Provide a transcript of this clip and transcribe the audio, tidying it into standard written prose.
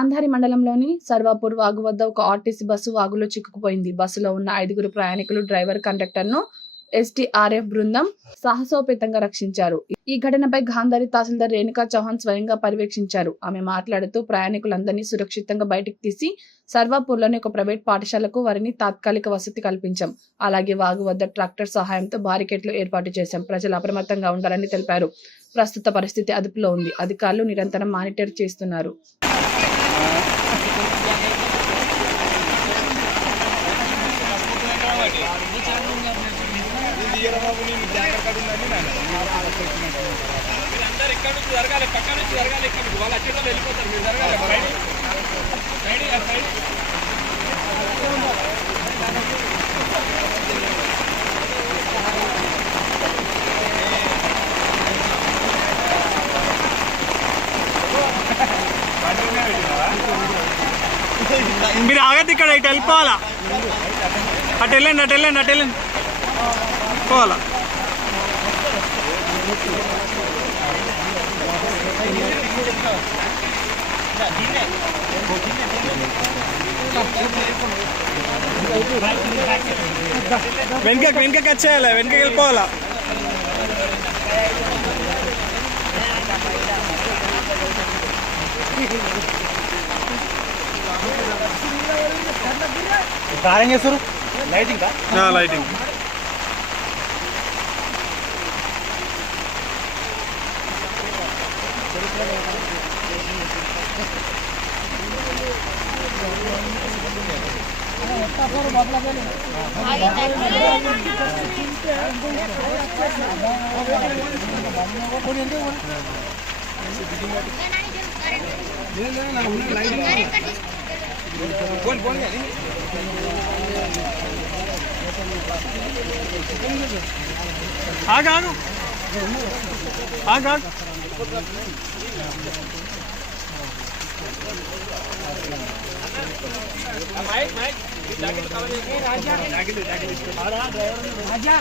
గాంధారి మండలంలోని సర్వాపూర్ వాగు వద్ద ఒక ఆర్టీసీ బస్సు వాగులో చిక్కుకుపోయింది. బస్సులో ఉన్న 5 ప్రయాణికులు, డ్రైవర్, కండక్టర్ను ఎస్టీఆర్ఎఫ్ బృందం సాహసోపేతంగా రక్షించారు. ఈ ఘటనపై గాంధారి తహసీల్దార్ రేణుకా చౌహాన్ స్వయంగా పర్యవేక్షించారు. ఆమె మాట్లాడుతూ ప్రయాణికులందరినీ సురక్షితంగా బయటికి తీసి సర్వాపూర్లోని ఒక ప్రైవేట్ పాఠశాలకు వారిని తాత్కాలిక వసతి కల్పించాం. అలాగే వాగు వద్ద ట్రాక్టర్ సహాయంతో బారికేడ్లు ఏర్పాటు చేశాం. ప్రజలు అప్రమత్తంగా ఉండాలని తెలిపారు. ప్రస్తుత పరిస్థితి అదుపులో ఉంది. అధికారులు నిరంతరం మానిటర్ చేస్తున్నారు. మీరు ఆగద్దు, ఇక్కడ ఇటు వెళ్ళిపోవాలా, అటు వెళ్ళండి పోవాలా. వెనకకి వచ్చేయాలి, వెనకకి వెళ్ళిపోవాలా. ఏం చేస్తారు? లైటింగ్ లైటింగ్ ఆగు రాజా